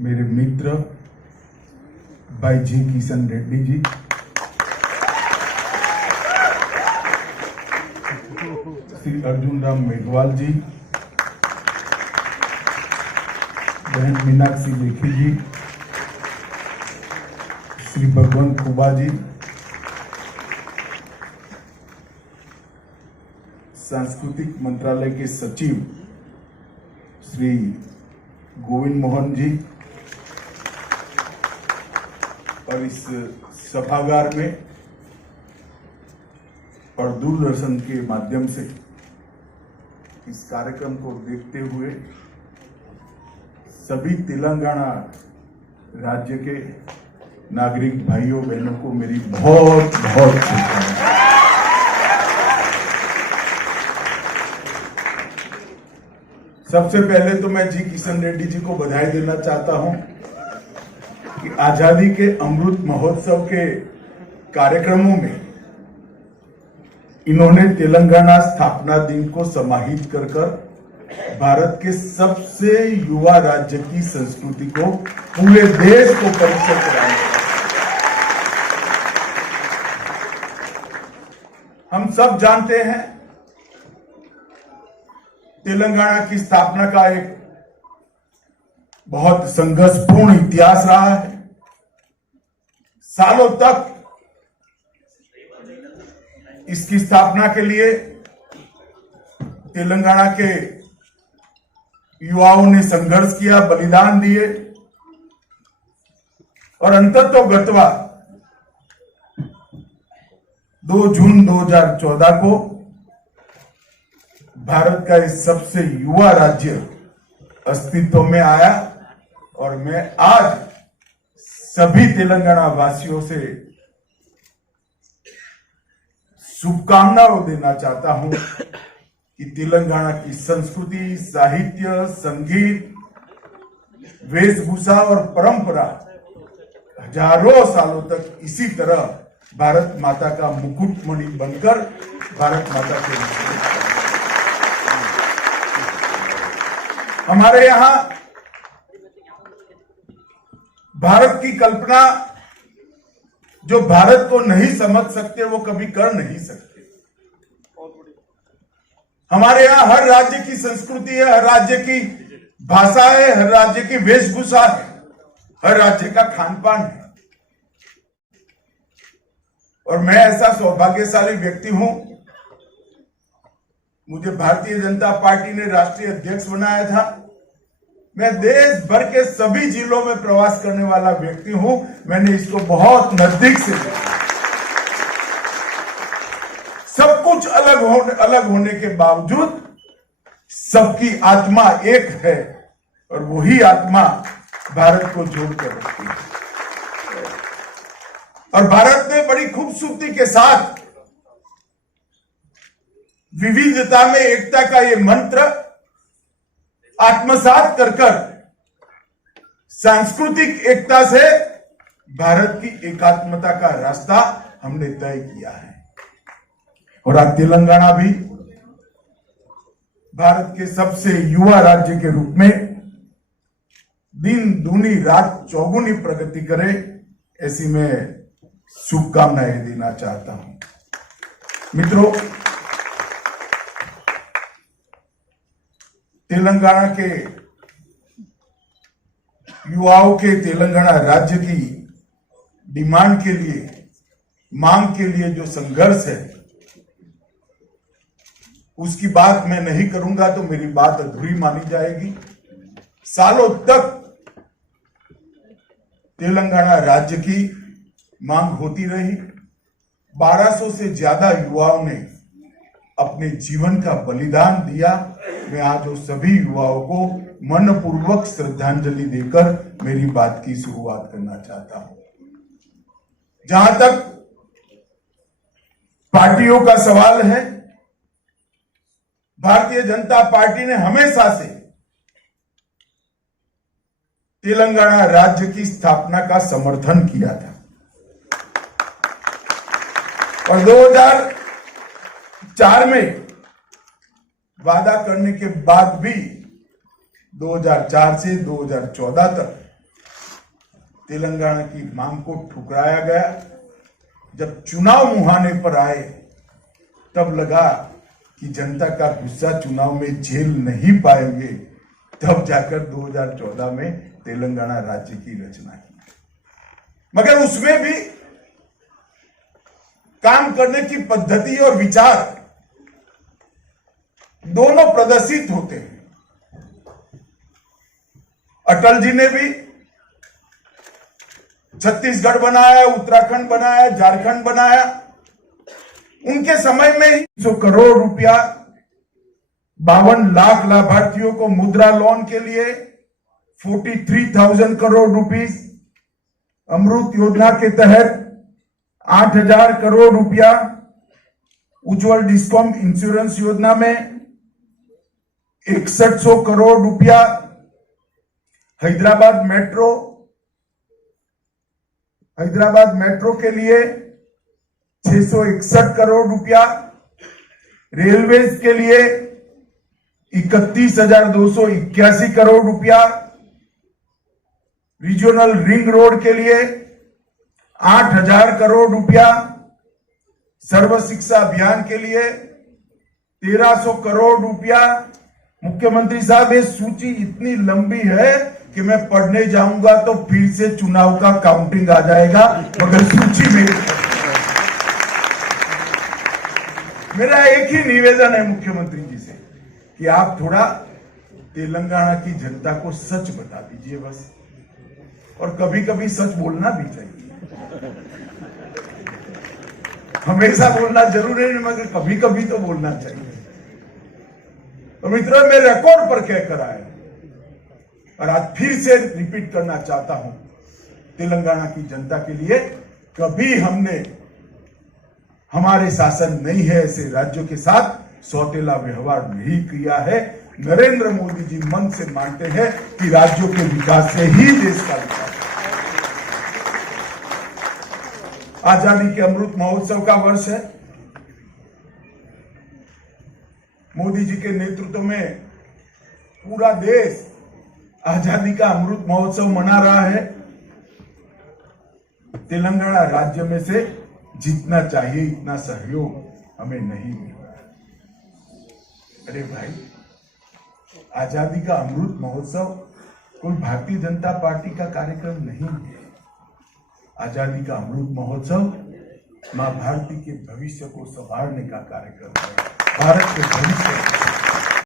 मेरे मित्र भाई जी किशन रेड्डी जी, श्री अर्जुन राम मेघवाल जी, बहन मीनाक्षी लेखी जी, श्री भगवंत कुबा जी, सांस्कृतिक मंत्रालय के सचिव श्री गोविंद मोहन जी और इस सभागार में और दूरदर्शन के माध्यम से इस कार्यक्रम को देखते हुए सभी तेलंगाना राज्य के नागरिक भाइयों बहनों को मेरी बहुत बहुत शुभकामनाएं। सबसे पहले तो मैं जी किशन रेड्डी जी को बधाई देना चाहता हूं कि आजादी के अमृत महोत्सव के कार्यक्रमों में इन्होंने तेलंगाना स्थापना दिन को समाहित कर भारत के सबसे युवा राज्य की संस्कृति को पूरे देश को परिचय कराया। हम सब जानते हैं तेलंगाना की स्थापना का एक बहुत संघर्षपूर्ण इतिहास रहा है। सालों तक इसकी स्थापना के लिए तेलंगाना के युवाओं ने संघर्ष किया, बलिदान दिए और अंततोगत्वा 2 जून 2014 को भारत का इस सबसे युवा राज्य अस्तित्व में आया और मैं आज सभी तेलंगाना वासियों से शुभकामनाएं देना चाहता हूं कि तेलंगाना की संस्कृति, साहित्य, संगीत, वेशभूषा और परंपरा हजारों सालों तक इसी तरह भारत माता का मुकुटमणि बनकर भारत माता के हमारे यहां भारत की कल्पना जो भारत को नहीं समझ सकते वो कभी कर नहीं सकते। हमारे यहां हर राज्य की संस्कृति है, हर राज्य की भाषा है, हर राज्य की वेशभूषा है, हर राज्य का खान-पान है। और मैं ऐसा सौभाग्यशाली व्यक्ति हूं, मुझे भारतीय जनता पार्टी ने राष्ट्रीय अध्यक्ष बनाया था। मैं देश भर के सभी जिलों में प्रवास करने वाला व्यक्ति हूं। मैंने इसको बहुत नजदीक से देखा। सब कुछ अलग होने के बावजूद सबकी आत्मा एक है और वही आत्मा भारत को जोड़कर रखती है। और भारत ने बड़ी खूबसूरती के साथ विविधता में एकता का ये मंत्र आत्मसात कर सांस्कृतिक एकता से भारत की एकात्मता का रास्ता हमने तय किया है। और आज तेलंगाना भी भारत के सबसे युवा राज्य के रूप में दिन दूनी रात चौगुनी प्रगति करे, ऐसी मैं शुभकामनाएं देना चाहता हूं। मित्रों, तेलंगाना के युवाओं के तेलंगाना राज्य की डिमांड के लिए, मांग के लिए जो संघर्ष है उसकी बात मैं नहीं करूंगा तो मेरी बात अधूरी मानी जाएगी। सालों तक तेलंगाना राज्य की मांग होती रही। 1200 से ज्यादा युवाओं ने अपने जीवन का बलिदान दिया। मैं आज उन सभी युवाओं को मनपूर्वक श्रद्धांजलि देकर मेरी बात की शुरुआत करना चाहता हूं। जहां तक पार्टियों का सवाल है, भारतीय जनता पार्टी ने हमेशा से तेलंगाना राज्य की स्थापना का समर्थन किया था और 2004 में वादा करने के बाद भी 2004 से 2014 तक तेलंगाना की मांग को ठुकराया गया। जब चुनाव मुहाने पर आए तब लगा कि जनता का गुस्सा चुनाव में झेल नहीं पाएंगे, तब जाकर 2014 में तेलंगाना राज्य की रचना की। मगर उसमें भी काम करने की पद्धति और विचार दोनों प्रदर्शित होते हैं। अटल जी ने भी छत्तीसगढ़ बनाया, उत्तराखंड बनाया, झारखंड बनाया। उनके समय में ही 100 करोड़ रुपया 52 लाख लाभार्थियों को मुद्रा लोन के लिए 43,000 करोड़ रुपीस, अमृत योजना के तहत 8,000 करोड़ रुपया, उज्जवल डिस्कॉम इंश्योरेंस योजना में 6100 करोड़ रुपया, हैदराबाद मेट्रो के लिए 661 करोड़ रुपया, रेलवेज के लिए 31,281 करोड़ रुपया, रीजनल रिंग रोड के लिए 8,000 करोड़ रुपया, सर्व शिक्षा अभियान के लिए 1,300 करोड़ रुपया। मुख्यमंत्री साहब, ये सूची इतनी लंबी है कि मैं पढ़ने जाऊंगा तो फिर से चुनाव का काउंटिंग आ जाएगा, मगर सूची में मेरा एक ही निवेदन है मुख्यमंत्री जी से कि आप थोड़ा तेलंगाना की जनता को सच बता दीजिए बस। और कभी कभी सच बोलना भी चाहिए, हमेशा बोलना जरूरी नहीं, मगर कभी कभी तो बोलना चाहिए। तो मित्रों, मैं रिकॉर्ड पर कह कर आया और आज फिर से रिपीट करना चाहता हूं, तेलंगाना की जनता के लिए कभी हमने, हमारे शासन नहीं है ऐसे राज्यों के साथ सौतेला व्यवहार नहीं किया है। नरेंद्र मोदी जी मन से मानते हैं कि राज्यों के विकास से ही देश का विकास। आजादी के अमृत महोत्सव का वर्ष है। मोदी जी के नेतृत्व में पूरा देश आजादी का अमृत महोत्सव मना रहा है। तेलंगाना राज्य में से जितना चाहिए इतना सहयोग हमें नहीं मिला। अरे भाई, आजादी का अमृत महोत्सव कोई भारतीय जनता पार्टी का कार्यक्रम नहीं है। आजादी का अमृत महोत्सव मां भारती के भविष्य को संवारने का कार्यक्रम है। भारत के भविष्य